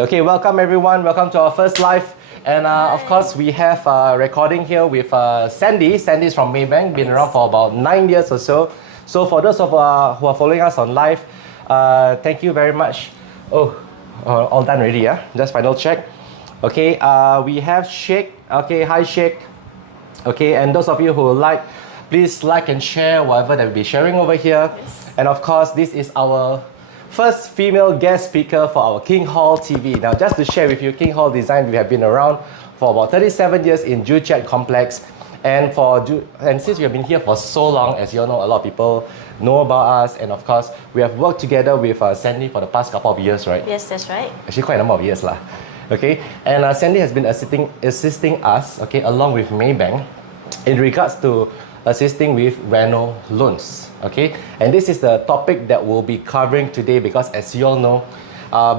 Okay, welcome everyone. Welcome to our first live. And of course, we have a recording here with Sandy. Sandy's from Maybank, been around for about 9 years or so. So for those of who are following us on live, thank you very much. Oh, all done already, yeah? Just final check. Okay, we have Sheikh. Okay, hi Sheikh. Okay, and those of you who like, please like and share whatever that we'll be sharing over here. Yes. And of course, this is our first female guest speaker for our King Hall TV. Now, just to share with you, King Hall Design, we have been around for about 37 years in Joo Chiat Complex. And since we have been here for so long, as you all know, a lot of people know about us. And of course, we have worked together with Sandy for the past couple of years, right? Yes, that's right. Actually, quite a number of years lah. Okay, and Sandy has been assisting us, okay, along with Maybank, in regards to assisting with reno loans. Okay, and this is the topic that we'll be covering today because, as you all know,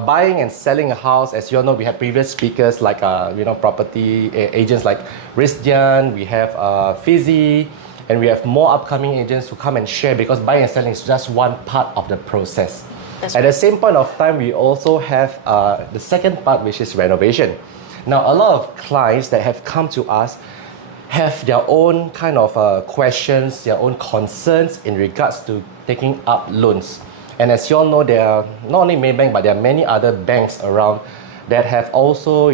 buying and selling a house, as you all know, we have previous speakers like property agents like Rizdian, we have Fizzy, and we have more upcoming agents who come and share because buying and selling is just one part of the process. That's At right. the same point of time, we also have the second part, which is renovation. Now, a lot of clients that have come to us have their own kind of questions, their own concerns in regards to taking up loans. And as you all know, there are not only Maybank, but there are many other banks around that have also,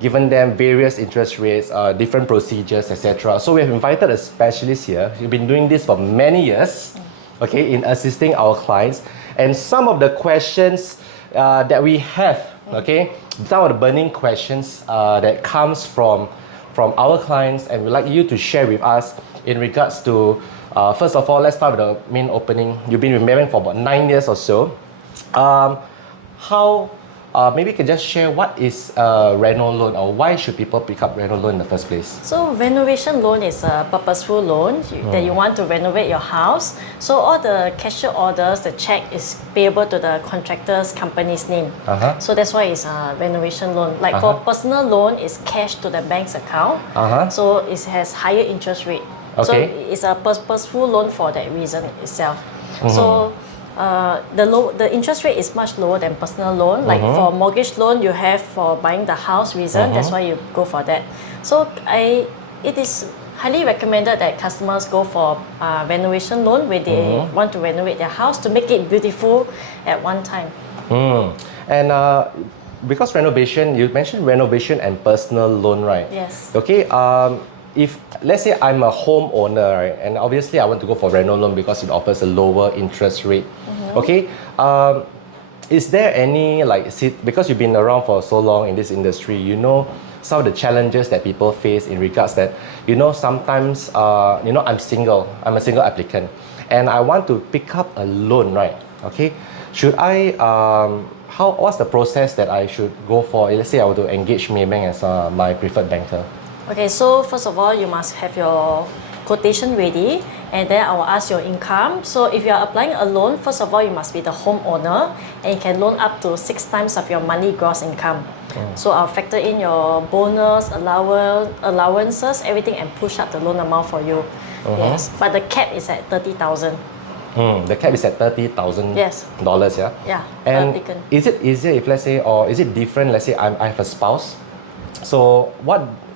given them various interest rates, different procedures, etc. So we have invited a specialist here. We've been doing this for many years, okay, in assisting our clients. And some of the questions that we have, okay, some of the burning questions that comes from our clients, and we'd like you to share with us in regards to, first of all, let's start with the main opening. You've been with Maybank for about 9 years or so. Maybe you can just share what is a reno loan, or why should people pick up reno loan in the first place? So renovation loan is a purposeful loan that you want to renovate your house. So all the cashier orders, the check is payable to the contractor's company's name. So that's why it's a renovation loan. Like for personal loan, it's cash to the bank's account. So it has higher interest rate. Okay. So it's a purposeful loan for that reason itself. So the interest rate is much lower than personal loan. Like for mortgage loan, you have for buying the house reason. That's why you go for that. So it is highly recommended that customers go for renovation loan where they want to renovate their house to make it beautiful at one time. And because renovation, you mentioned renovation and personal loan, right? Yes. Okay. If let's say I'm a homeowner, right, and obviously I want to go for reno loan because it offers a lower interest rate. Okay, is there any because you've been around for so long in this industry, some of the challenges that people face in regards that sometimes I'm a single applicant, and I want to pick up a loan, right? Okay, should I what's the process that I should go for? Let's say I want to engage Maybank as my preferred banker. Okay, so first of all, you must have your quotation ready, and then I will ask your income. So if you are applying a loan, first of all, you must be the homeowner, and you can loan up to 6 times of your monthly gross income. So I'll factor in your bonus, allowances, everything, and push up the loan amount for you. Yes, but the cap is at 30,000. The cap is at $30,000. Yes. Yeah. Yeah. And is it easier if, let's say, or is it different? Let's say I have a spouse. So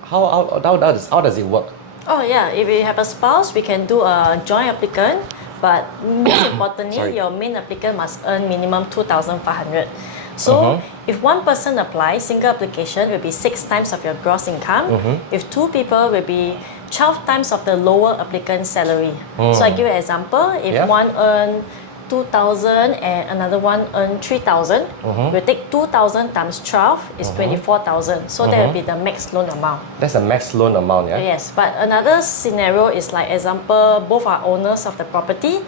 how does it work? Oh yeah, if you have a spouse, we can do a joint applicant, but most importantly, your main applicant must earn minimum 2,500. So if one person applies, single application will be 6 times of your gross income. If 2 people, will be 12 times of the lower applicant's salary. So I give you an example. If one earn 2,000 and another one earn 3,000, we'll take 2,000 times 12 is 24,000. So that will be the max loan amount. That's the max loan amount, yeah? Yes, but another scenario is like, example, both are owners of the property,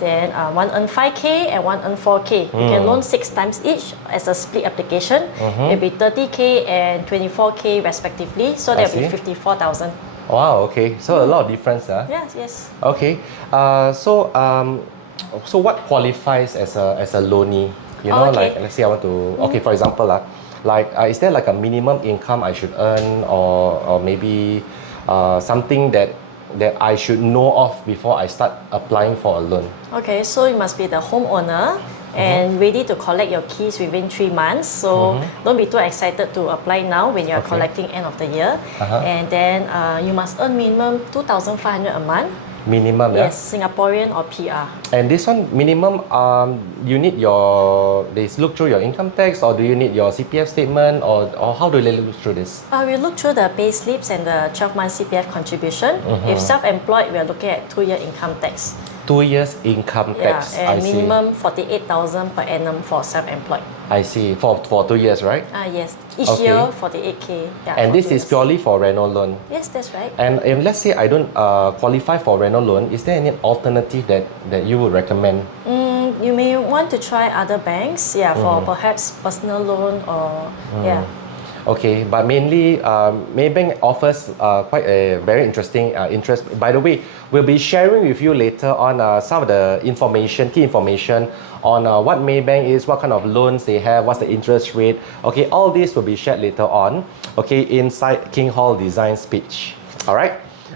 then one earn 5K and one earn 4K. You can loan 6 times each as a split application. It'll be 30K and 24K respectively, so that will be 54,000. Wow, okay. So a lot of difference, huh? Yes. Okay. So what qualifies as a loanee? Like let's say I want to, for example, is there like a minimum income I should earn, or maybe something that I should know of before I start applying for a loan? Okay, so you must be the homeowner. and ready to collect your keys within 3 months. So don't be too excited to apply now when you're collecting end of the year. And then you must earn minimum 2,500 a month. Minimum, Yes, Singaporean or PR. And this one, minimum, you need they look through your income tax, or do you need your CPF statement, or how do they look through this? We look through the pay slips and the 12-month CPF contribution. If self-employed, we are looking at 2-year income tax. 2 years income tax. And I minimum 48,000 per annum for self-employed. I see. For 2 years, right? Yes. Each year 48K. Yeah, and this 2 is years. purely for reno loan. Yes, that's right. And if let's say I don't qualify for reno loan, is there any alternative that you would recommend? You may want to try other banks, for perhaps personal loan or Okay, but mainly Maybank offers quite a very interesting interest. By the way, we'll be sharing with you later on some of the key information on what Maybank is, what kind of loans they have, what's the interest rate. Okay, all this will be shared later on. Okay, inside King Hall Design Speech. All right.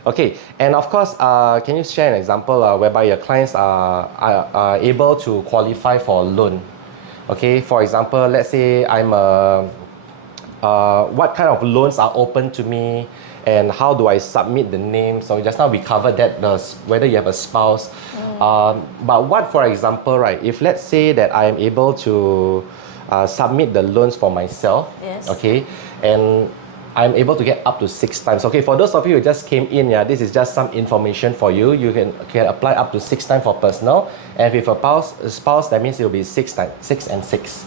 Okay, and of course, can you share an example whereby your clients are able to qualify for a loan? Okay, for example, let's say I'm a what kind of loans are open to me, and how do I submit the name? So just now we covered that, whether you have a spouse. But what, for example, right, if let's say that I am able to submit the loans for myself, okay, and I'm able to get up to 6 times. Okay, for those of you who just came in, this is just some information for you. You can apply up to 6 times for personal, and with a spouse, that means it will be 6 and 6.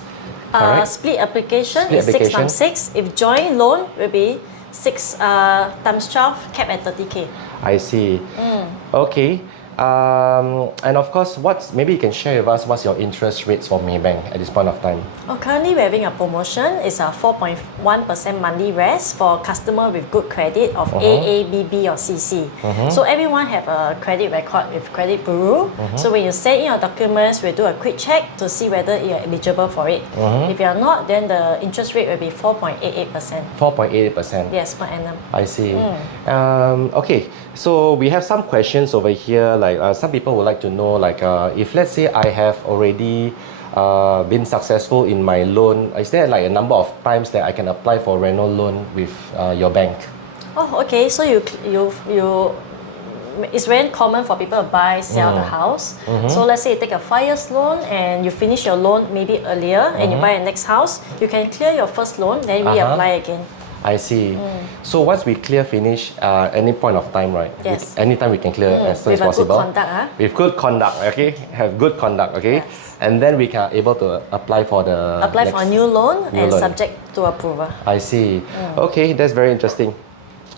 Split application is 6 times 6. If joint loan will be 6 times 12, capped at 30K. I see. Okay. And of course, maybe you can share with us what's your interest rates for Maybank at this point of time? Currently, we're having a promotion. It's a 4.1% monthly rest for customer with good credit of AA, BB or CC. So everyone have a credit record with credit bureau. So when you send in your documents, we'll do a quick check to see whether you're eligible for it. If you're not, then the interest rate will be 4.88%. 4.88%? Yes, per annum. I see. Okay, so we have some questions over here. Some people would like to know, if let's say I have already been successful in my loan, is there a number of times that I can apply for reno loan with your bank? Oh, okay. So it's very common for people to buy, sell the house. So let's say you take a 5 years loan and you finish your loan maybe earlier and you buy a next house, you can clear your first loan, then reapply again. I see. So once we finish any point of time, right? Yes. Anytime we can clear as soon as possible. With good conduct. With good conduct, okay? Have good conduct, okay? Yes. And then we can able to apply for for a new loan subject to approval. I see. Okay, that's very interesting.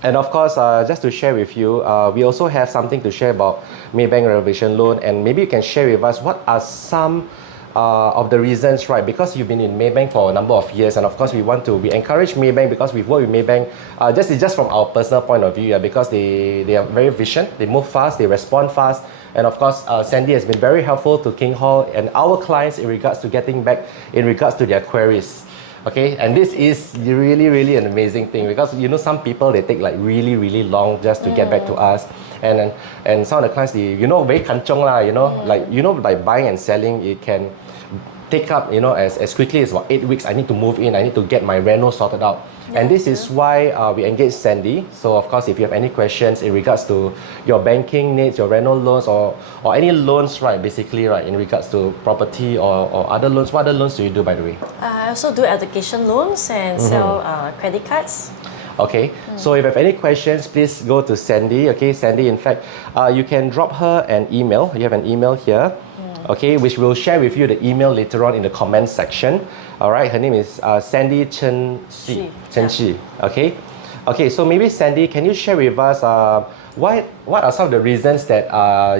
And of course, just to share with you, we also have something to share about Maybank renovation loan, and maybe you can share with us what are some of the reasons, right? Because you've been in Maybank for a number of years, and of course we encourage Maybank because we've worked with Maybank just from our personal point of view, because they are very efficient, they move fast, they respond fast, and of course Sandy has been very helpful to King Hall and our clients in regards to getting back in regards to their queries. Okay, and this is really an amazing thing, because some people, they take really long just to get back to us, and some of the clients, they very kanchong lah, like buying and selling, it can take up as quickly as about 8 weeks. I need to move in, I need to get my reno sorted out. And this is why we engage Sandy. So of course, if you have any questions in regards to your banking needs, your reno loans, or any loans, right, basically, right, in regards to property or other loans, what other loans do you do, by the way? I also do education loans and sell credit cards. Okay, so if you have any questions, please go to Sandy. Okay, Sandy, in fact, you can drop her an email. You have an email here, okay, which we'll share with you the email later on in the comment section. All right, her name is Sandy Chen. Okay, okay. So maybe Sandy, can you share with us what are some of the reasons that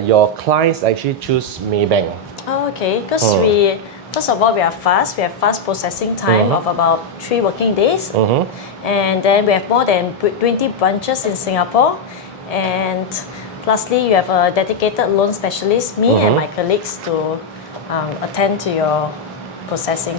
your clients actually choose Maybank? Oh, okay, because first of all, we are fast. We have fast processing time of about 3 working days. And then we have more than 20 branches in Singapore. And lastly, you have a dedicated loan specialist, me and my colleagues, to attend to your processing.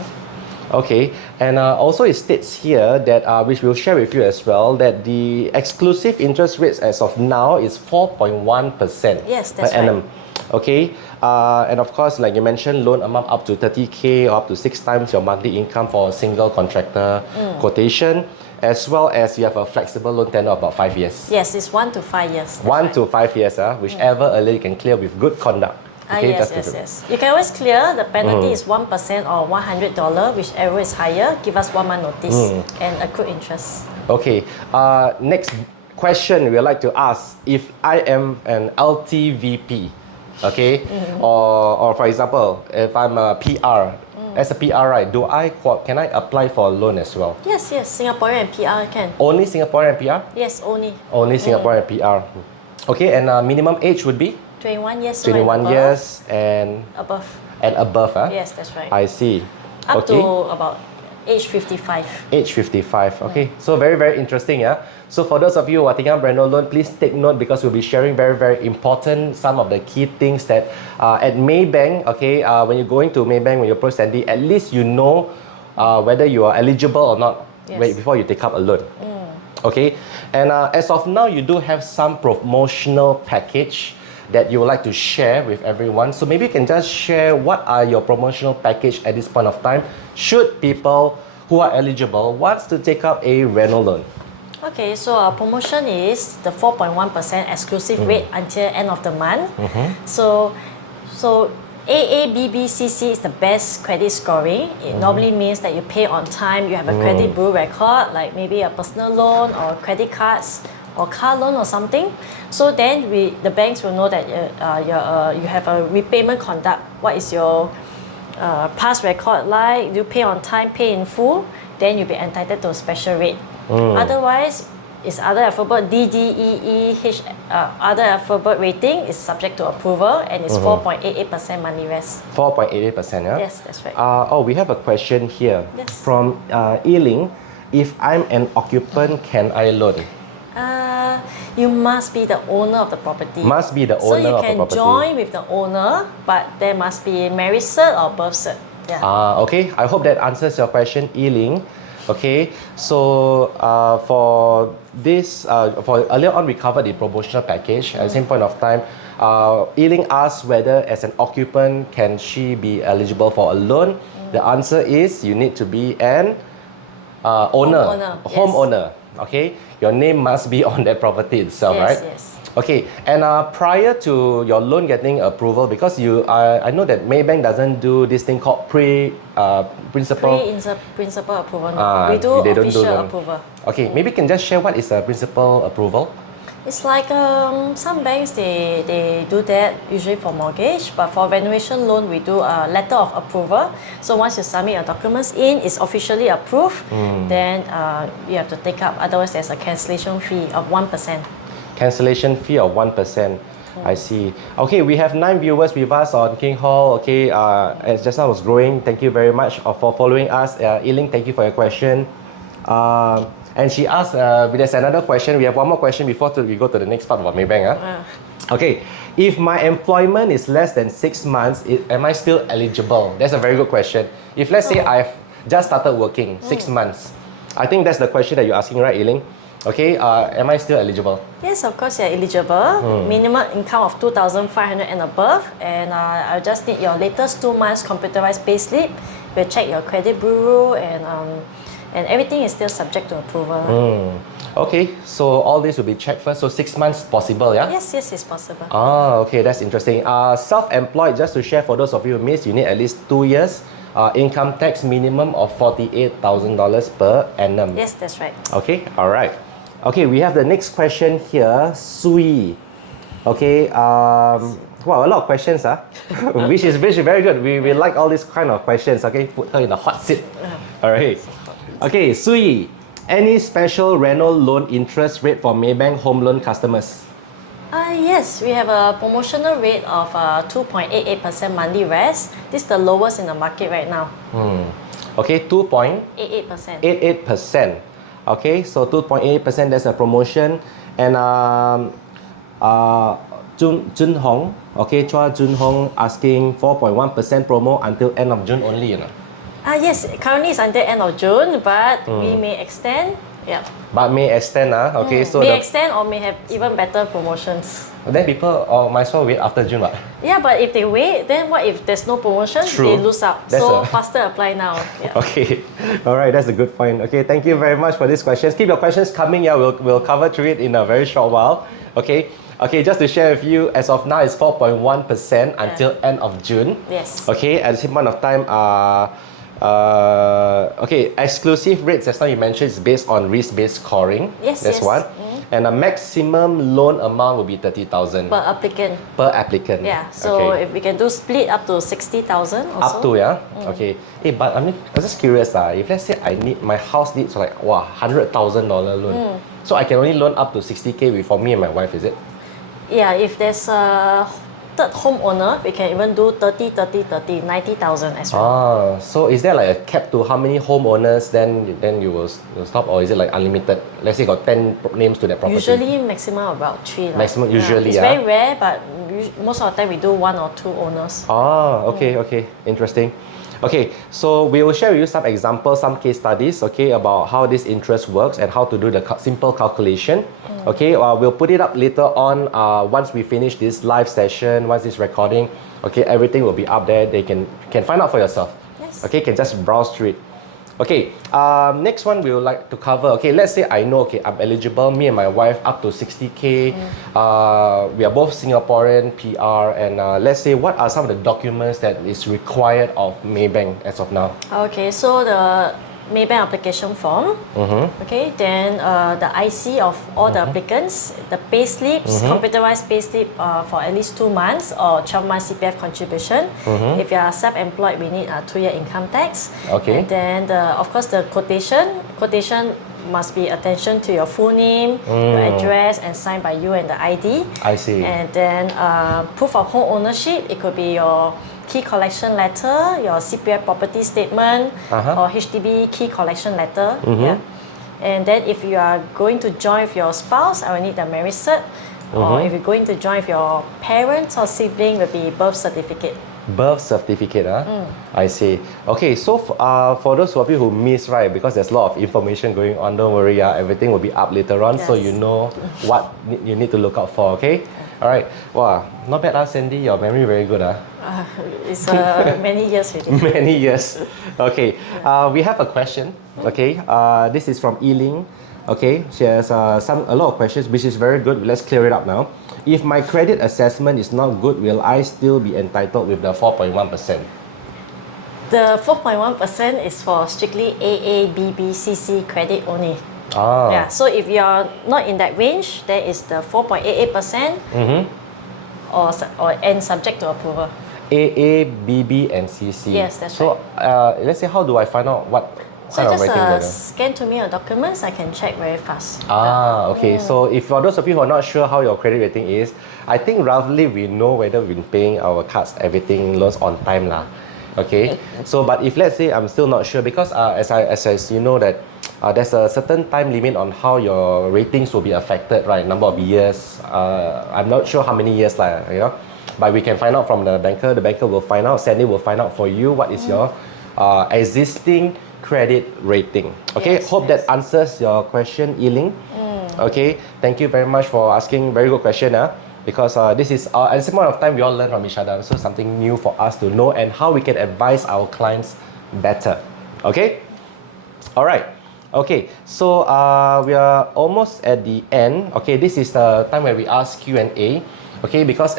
Okay, and also it states here that, which we'll share with you as well, that the exclusive interest rates as of now is 4.1% Yes, that's per annum. right. Okay, and of course, like you mentioned, loan amount up to 30K or up to 6 times your monthly income for a single contractor quotation, as well as you have a flexible loan tenure of about 5 years. Yes, it's 1 to 5 years. 1 to 5 years, whichever earlier you can clear with good conduct. Okay, Yes. You can always clear. The penalty is 1% or $100, whichever is higher. Give us 1 month notice and accrued interest. Okay, next question we would like to ask, if I am an LTVP, okay, or for example, if I'm a PR, as a PR, right, can I apply for a loan as well? Yes, Singaporean and PR can. Only Singaporean and PR? Yes, only. Only Singaporean and PR. Okay, and minimum age would be? 21 years. 21 years and above. And above, huh? Yes, that's right. I see. Up to about age 55. Age 55, okay. So very, very interesting, yeah. So for those of you who are taking up reno loan, please take note because we'll be sharing very, very important, some of the key things that at Maybank, okay, when you're going to Maybank, when you approach Sandy, at least you know whether you are eligible or not before you take up a loan. Okay, and as of now, you do have some promotional package that you would like to share with everyone. So maybe you can just share what are your promotional package at this point of time, should people who are eligible wants to take up a reno loan. Okay, so our promotion is the 4.1% exclusive rate until end of the month. So AABBCC is the best credit scoring. It normally means that you pay on time, you have a credit bureau record, like maybe a personal loan or credit cards or car loan or something. So then the banks will know that you have a repayment conduct. What is your past record like? Do you pay on time, pay in full? Then you'll be entitled to a special rate. Otherwise, it's other alphabet D, D, E, E, H, other alphabet rating is subject to approval and it's 4.88% money rest. 4.88%, yeah? Yes, that's right. We have a question here Yes. from Yiling. If I'm an occupant, can I loan? You must be the owner of the property. Must be the owner of the property. So you can join with the owner, but there must be marriage cert or birth cert. Yeah. Okay, I hope that answers your question, Yiling. Okay, so for this, for earlier on we covered the promotional package. At the same point of time, Yiling asked whether as an occupant can she be eligible for a loan. The answer is you need to be an owner, homeowner. Okay, your name must be on that property itself, right? Yes. Okay, and prior to your loan getting approval, because I know that Maybank doesn't do this thing called principal approval. No. We do official approval. Okay, maybe you can just share what is a principal approval. It's like some banks they do that usually for mortgage, but for renovation loan we do a letter of approval. So once you submit your documents in, it's officially approved. Then you have to take up. Otherwise, there's a cancellation fee of 1%. Cancellation fee of 1%. I see. Okay, we have 9 viewers with us on King Hall. Okay, as just now was growing, thank you very much for following us. Yiling, thank you for your question. And she asked, there's another question. We have one more question before we go to the next part about Maybank. Okay, if my employment is less than 6 months, am I still eligible? That's a very good question. If let's say I've just started working 6 months, I think that's the question that you're asking, right, Yiling? Okay, am I still eligible? Yes, of course you're eligible. Minimum income of 2,500 and above. And I just need your latest 2 months computerized payslip. We'll check your credit bureau and everything is still subject to approval. Okay, so all this will be checked first. So 6 months possible, yeah? Yes, it's possible. Okay, that's interesting. Self-employed, just to share for those of you who missed, you need at least 2 years. Income tax minimum of $48,000 per annum. Yes, that's right. Okay, all right. Okay, we have the next question here, Sui. Okay, wow, a lot of questions, which is very good. We like all these kind of questions. Okay, put her in the hot seat. All right. Okay, Sui, any special reno loan interest rate for Maybank home loan customers? Yes, we have a promotional rate of 2.88% monthly rest. This is the lowest in the market right now. Okay, 2.88%. 88%. Okay, so 2.88%, that's a promotion. And Jun Hong, okay, Chua Jun Hong asking 4.1% promo until end of June only, you know. Yes, currently it's until end of June, but we may extend Yeah. But may extend, okay? So May extend or may have even better promotions. then people might as well wait after June, what? Yeah, but if they wait, then what if there's no promotion? True. They lose out. That's So a- faster apply now. Yeah. Okay, all right, that's a good point. Okay, thank you very much for these questions. Keep your questions coming. Yeah, we'll cover through it in a very short while. Okay, just to share with you, as of now, it's 4.1% until end of June. Yes. Okay, at the same point of time, okay, exclusive rates, as now you mentioned, is based on risk-based scoring. Yes, That's yes. one. And the maximum loan amount will be 30,000 Per applicant. per applicant. Yeah. So okay. if we can do split up to 60,000 also. Up to, yeah? Okay. Hey, but I'm just curious, if let's say my house needs like, wow, $100,000 loan. So I can only loan up to 60K for me and my wife, is it? Yeah, if there's a third homeowner, we can even do 30, 90,000 as well. Ah, so is there like a cap to how many homeowners then you will stop, or is it like unlimited? Let's say got 10 names to that property. Usually maximum about 3. Maximum usually, It's very rare, but most of the time we do 1 or 2 owners. Ah, okay, interesting. Okay, so we will share with you some examples, some case studies, okay, about how this interest works and how to do the simple calculation. Okay, we'll put it up later on once we finish this live session, once this recording. Okay, everything will be up there. They can find out for yourself. Yes. Okay, can just browse through it. Okay, next one we would like to cover. Okay, let's say I know, okay, I'm eligible, me and my wife, up to 60K. We are both Singaporean, PR, and let's say what are some of the documents that is required of Maybank as of now? Okay, so the Maybank application form. Okay, then the IC of all the applicants, the pay slips, computerized pay slip for at least 2 months or 12 months CPF contribution. If you are self-employed, we need a 2-year income tax. Okay. And then of course the quotation must be attention to your full name, your address, and signed by you and the ID. I see. And then proof of home ownership, it could be your key collection letter, your CPF property statement, or HDB key collection letter. Yeah. And then if you are going to join with your spouse, I will need the marriage cert. Or if you're going to join with your parents or sibling, will be birth certificate. Birth certificate, I see. Okay, so for those of you who missed, right, because there's a lot of information going on, don't worry, everything will be up later on, so Yes. you know what you need to look out for, okay? All right. Wow, not bad, Sandy. Your memory very good, It's many years already. Many years. Okay, we have a question. Okay, this is from Eiling. Okay, she has a lot of questions, which is very good. Let's clear it up now. If my credit assessment is not good, will I still be entitled with the 4.1%? The 4.1% is for strictly AA, BB, CC credit only. Ah. Yeah, so if you are not in that range, there is the 4.88%, and subject to approval. AA, BB, and CC. Yes, that's so, let's say, how do I find out what So kind of just rating they're? scan to me your documents, I can check very fast. Okay. So if for those of you who are not sure how your credit rating is, I think roughly we know whether we've been paying our cards, everything, loans on time lah. Okay. So but if let's say I'm still not sure, because as you know that there's a certain time limit on how your ratings will be affected, right? Number of years. I'm not sure how many years lah, you know. But we can find out from the banker. The banker will find out. Sandy will find out for you what is your existing credit rating. Okay, Yes, hope that answers your question, Eiling. Okay, thank you very much for asking. Very good question, because this is at the same point of time we all learn from each other, so something new for us to know and how we can advise our clients better. Okay, all right. Okay, so we are almost at the end. Okay, this is the time where we ask Q&A. Okay, because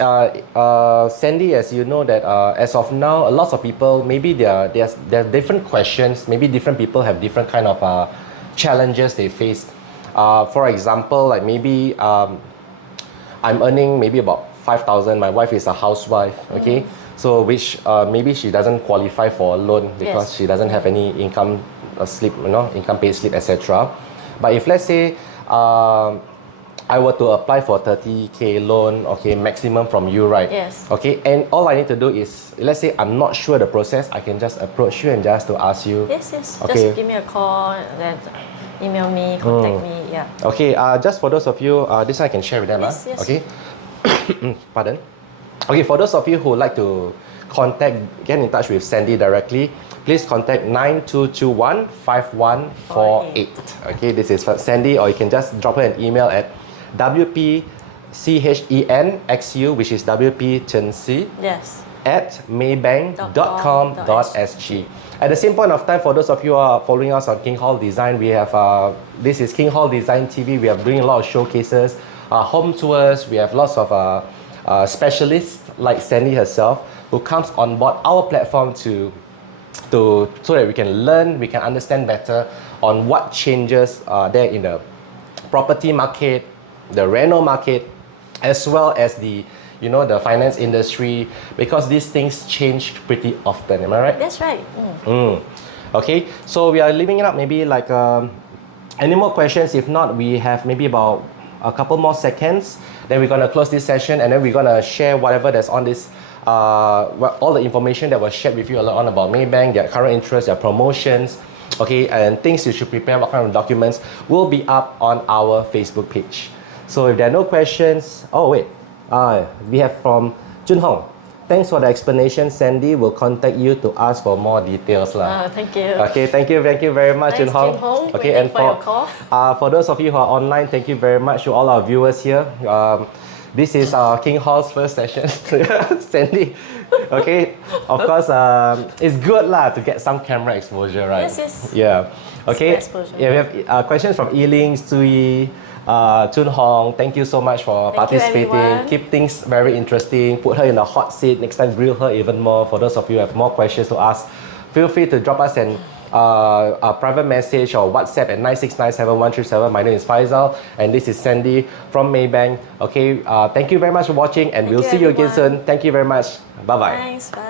Sandy, as you know that as of now, lots of people, maybe there are different questions. Maybe different people have different kind of challenges they face. For example, like maybe I'm earning maybe about 5,000. My wife is a housewife. Okay, so which maybe she doesn't qualify for a loan because Yes. she doesn't have any income slip, income pay slip, etc. But if let's say I were to apply for 30K loan, okay, maximum from you, right? Yes. Okay, and all I need to do is, let's say I'm not sure the process, I can just approach you and just to ask you. Yes. Okay. Just give me a call, then email me, contact me. Yeah. Okay, just for those of you, this one I can share with them. Yes. Okay. Pardon. Okay, for those of you who would like to get in touch with Sandy directly, please contact 9221-5148. Okay, this is for Sandy, or you can just drop her an email at WPChenxu, which is WPChenxu, Yes. at maybank.com.sg. At the same point of time, for those of you who are following us on King Hall Design, we have this is King Hall Design TV. We are doing a lot of showcases, home tours. We have lots of specialists like Sandy herself who comes on board our platform so that we can learn, we can understand better on what changes there in the property market, the reno market, as well as the finance industry, because these things change pretty often. Am I right? That's right. Okay, so we are leaving it up. Maybe like any more questions? If not, we have maybe about a couple more seconds. Then we're gonna close this session, and then we're gonna share whatever that's on this. All the information that was shared with you earlier on about Maybank, their current interest, their promotions, okay, and things you should prepare, what kind of documents will be up on our Facebook page. So if there are no questions, we have from Jun Hong. Thanks for the explanation. Sandy will contact you to ask for more details. Thank you. Okay, thank you very much, Jun Hong. Okay, and for your call. For those of you who are online, thank you very much to all our viewers here. This is King Hall's first session. Sandy, okay, of course, it's good to get some camera exposure, right? Yes. Yeah. Okay. Yeah, we have questions from Yiling, Sui, Chun Hong. Thank you so much for participating. Keep things very interesting. Put her in the hot seat. Next time, grill her even more. For those of you who have more questions to ask, feel free to drop us a private message or WhatsApp at 9697137. My name is Faisal, and this is Sandy from Maybank. Okay, thank you very much for watching, and we'll see you again soon. Thank you very much. Bye bye. Thanks. Bye.